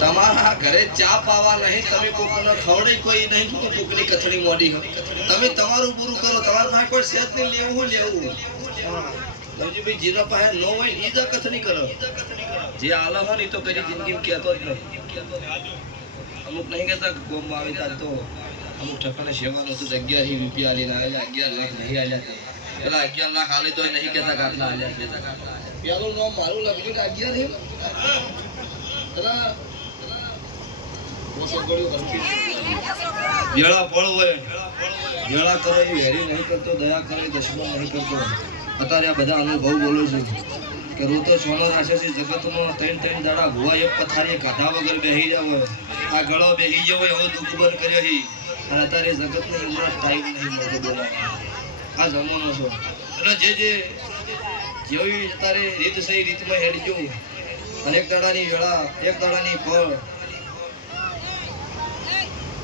તમારા ઘરે ચા પાવા નહીં, તમે કોકને ખવડી કોઈ નહીં, કે કોકની કથળી મોડી હોય. તમે તમારું પૂરું કરો, તમારા પાસે કોઈ સેજ નહીં લેવું ભાઈ જીનો પાસે ન હોય ઈ જ કથળી કરો. જે આલા હોય ને તો કદી જિંદગી કહેતો જ નહીં. અમુક નહીં કહેતા ગોમમાં આવી તાર તો અમુક ઠકાણે સેવાનું હતું 11 રૂપિયા લઈને આવેલા, 11 લાખ નહીં આલ્યા. પેલા 11 લાખ આલે તો નહીં કહેતા કે આટલા આલ્યા. પેલું નામ મારું લખ્યું કે 11 વેળા ફળ હોય, વેળા કરે વેરી નહીં કરતો, દયા કરે દુશ્મન નહીં કરતો. અત્યારે આ બધા અનુભવ બોલું છું કે રોતો સોનો રાશે છે જગતમાં. 3 દાડા ભુવા એક પથારી કાઢા વગર બેહી જાવ, આ ગળો બેહી જવો એવો દુઃખ બંધ કર્યો છે. અને અત્યારે જગતની ઉંમર ટાઈમ નહીં મળતો બોલા. આ જમાનો છો એટલે જે જેવી અત્યારે રીત સહી રીતમાં હેડજો. અને એક દાડાની વેળા, એક દાડાની ફળ.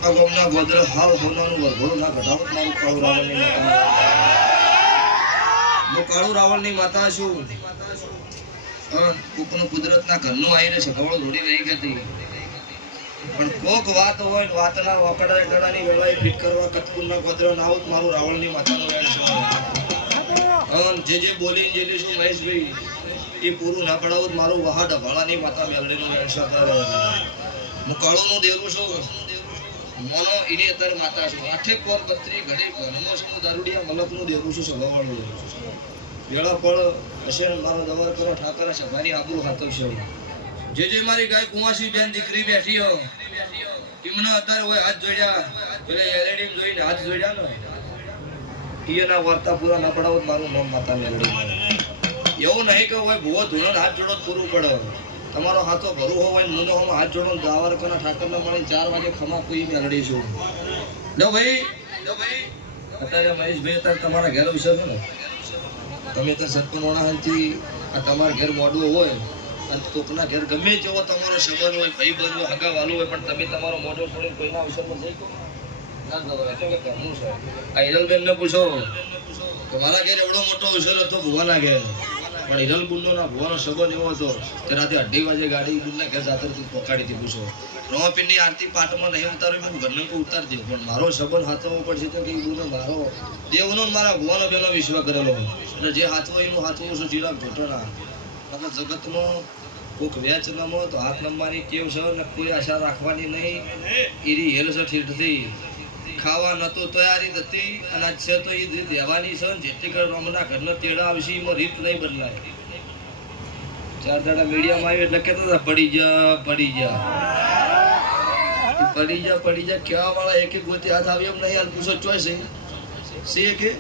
આ ગામના ગોદરા હાલ હોનાનું વરઘોડું ના ઘટાડો. મારું કાળુ રાવણની માતા, હું કાળુ રાવણની માતા છું. કોકનું કુદરતના ઘરનું આવીને સગવડો દોડી રહી હતી. પણ કોક વાત હોય, વાતના વાકડા એકડાની વેળાએ ફિટ કરવા કતપુરના ગોદરા ના આવું. મારું રાવણની માતાનો વેણ છે. જે બોલી જે છું મહેશભાઈ એ પૂરું ના પડાવું. મારું વહા ઢભાળાની માતા મેલડીનું વેણ છે. હું કાળુનું દેવું છું, મોનો એની અત્યારે માતા છું. 8 કોર બત્રી ઘડી ઘરનો છું. દારૂડિયા મલકનું દેવું છું. સગવડનું વેળા પળ હશે મારો દવાર કરો ઠાકર છે. મારી આબરૂ હાથવશે. જે મારી ગાય કુંવાસી બેન દીકરી બેઠી હો એમને અત્યારે હોય હાથ જોડ્યા, પેલા એલઈડી જોઈને હાથ જોડ્યા ને એના વાર્તા પૂરા ના પડાવો. મારું નામ માતા મેલડી. એવું નહીં કે હોય ભૂવો ધૂણો હાથ જોડો પૂરું પડે. તમારો હાથો ભરું હોય મુનો હોમાં હાથ જોડો દાવાર કરના ઠાકરને મળી 4 વાગે ખમા કોઈ મેલડી છું. લો ભાઈ અત્યારે મહેશભાઈ અત્યારે તમારા ઘેર વિશે છે ને, તમે તો સત્પનોણા હતી. આ તમારા ઘેર મોડું હોય અને કોકના ઘેર ગમે જેવો તમારો સંબંધ હોય, ભાઈ બંધ હોય, હગા વાલું હોય, પણ તમે તમારો મોઢો છોડીને કોઈના અવસરમાં જઈ કહો ના ખબર કે ઘરનું છે. આ હિરલબેનને પૂછો કે મારા ઘેર એવડો મોટો અવસર હતો ભુવાના ઘેર, પણ હિરલ બુનનો ના ભુવાનો સંબંધ એવો હતો કે રાતે 2:30 વાગે ગાડી બુનના ઘેર જાતરથી પકાડીથી પૂછો. રોમાપીરની આરતી પાઠમાં નહીં ઉતાર્યું, હું ઘરને કોઈ ઉતાર દઉં, પણ મારો સંબંધ હાથવો પડશે તો કે બુનો મારો દેવનો મારા ભુવાનો બેનો વિશ્વ કરેલો. એટલે જે હાથવો એનું હાથવું છું. ચિરાગ ઘોટોના જગતમાં કોઈક વેચનામાં તો હાથ નંબરની કેવ છે ને કોઈ આશા રાખવાની નહીં. એની હેલ છે ઠીઠથી ખાવા નતો તૈયારી હતી અને આજ છે તો એ રીત રહેવાની છે. જેટલી કર રમના ઘરનો તેડા આવશે એમાં રીત નહીં બદલાય. 4 દાડા મીડિયામાં આવ્યું એટલે કહેતા હતા પડી જા કહેવા વાળા એક ગોતી હાથ આવી એમ નહીં. હાલ પૂછો ચોઈસ છે કે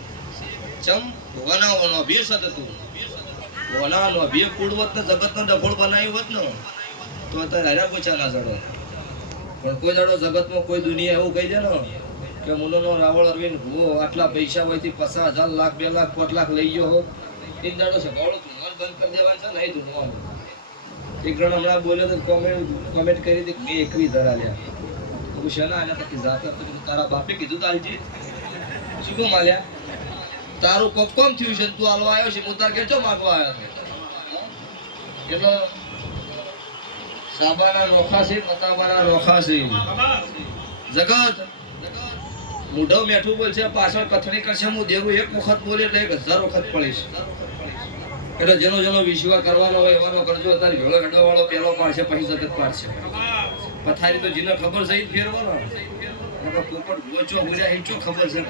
ચમ વનાવવાનો અભ્યાસ હતું. વનાવવાનો અભ્યાસ કુડવત ને જગતનો ડફોળ બનાવ્યું હોત ને તો અત્યારે હાર્યા પોચા ના ચડો. પણ કોઈ દાડો જગતમાં કોઈ દુનિયા એવું કહી દે ને કે મુનોનો રાવળ અરવિંદ ભૂવો આટલા પૈસા હોયથી 50,000 લાખ 2 લાખ 5 લાખ લઈ ગયો હો, એ દાડો સગાવડો ધૂણવાનું બંધ કરી દેવાનું છે. નહીં ધૂણવાનું. એક જણ હમણાં બોલ્યો તો કોમેન્ટ કરી હતી મેં 21,000 આલ્યા. તું શેના આલ્યા તો જાતા તારા બાપે કીધું તાલજી શું કોમ આલ્યા? તારું કોમ થયું છે તું આલવા આવ્યો છે. હું તાર ઘેર ચો માગવા આવ્યો હતો. એટલે સાબાના નોખા છે, પતાબાના નોખા છે. જગત મૂઢો મેઠું બોલશે, પાછળ કથણી કરશે. હું દેવું એક વખત બોલે એટલે 1000 વખત પડીશ. એટલે જેનો વિશ્વાસ કરવાનો હોય એવાનો કરજો. અત્યારે ભેળો હેડવા વાળો પેલો પાડશે પછી જગત પાડશે. પથારી તો જેને ખબર છે એ ફેરવાનો. પોપટ ગોચો બોલ્યા એ ચો ખબર છે.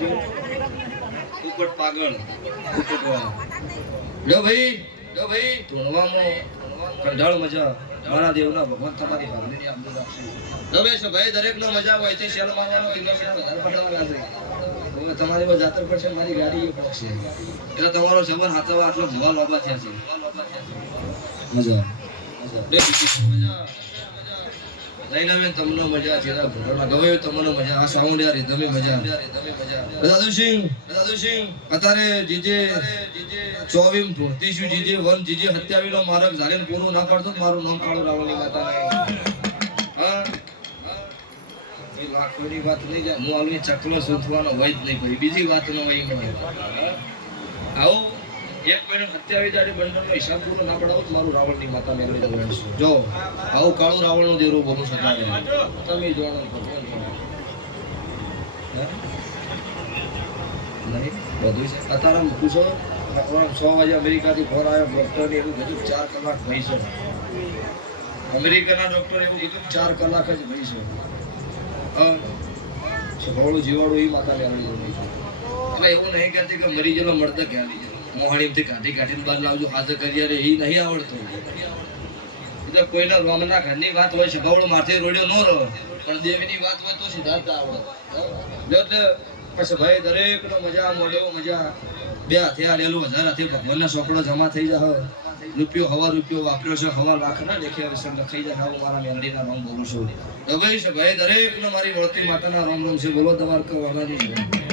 પોપટ પાગળ પોપટ વાળો. લો ભાઈ ધૂણવામાં કંઢાળ મજા. મારા દેવના ભગવાન તમારી ભાગની આપજો રાખશે. રમેશ ભાઈ દરેકનો મજા હોય છે. શેલ મારવાનો વધારે તમારી જાતર પડશે, મારી ગાડી પડશે. એટલે તમારો સંબંધ હાથવા આટલો ભૂવા લાંબા થયા છે. મજા નહીં તમને મજા છે. ગમે તમને મજા. આ સાઉન્ડ યાર તમે મજા. દાદુસિંહ અત્યારે જીજે 24 ધોતીશું જીજે 1 જીજે 27 નો માર્ગ ઝાલીને પૂરું ના પાડતો મારું નામ કાળુ રાવળની માતા. હા એ લાખોની વાત નહીં જાય. હું આલની ચકલો શોધવાનો હોય જ નહીં. પછી બીજી વાત નો હોય આવો એક મહિનો 27 દાડે બંડલનો હિસાબ પૂરો ના પડાવો તો મારું રાવણની માતા મેળવી દેવાનું છે. જો આવું કાળું રાવણનું દેરું બોલું છું તમે જાણો ભગવાન જાણો. નહીં બધું છે અત્યારે પૂછો 6 વાગે અમેરિકાથી ફોન આવ્યો ડોક્ટરને એવું કીધું 4 કલાક ભાઈ છે. અમેરિકાના ડોક્ટર એવું કીધું 4 કલાક જ ભાઈ છે. છોકરોનું જીવાડું એ માતા મેળવી દેવું એટલે એવું નહીં કહેતી કે મરી ગયેલો મળતા ક્યાં લઈ જાય મોહાણીથી કાઢીને બહાર લાવજો હાજર કરી રે એ નહીં આવડતું. એટલે કોઈના રોમના ઘરની વાત હોય છે ભાવડો માથે રોડ્યો ન રહો પણ દેવીની વાત હોય તો સિદ્ધાર્થ આવડે. પછી ભાઈ દરેકનો મજા મોઢો મજા 2 હાથે આલેલું 1000 હાથે ભગવાનના ચોપડો જમા થઈ જાય. રૂપિયો હવા રૂપિયો વાપર્યો છે હવા લાખ ના દેખ્યા વિશે લખાઈ જાય. હું મારા મેલડીના નામ બોલું છું. ભાઈ દરેકનો મારી વળતી માતાના રામ રામ છે. બોલો તમારે કરવાના નહીં.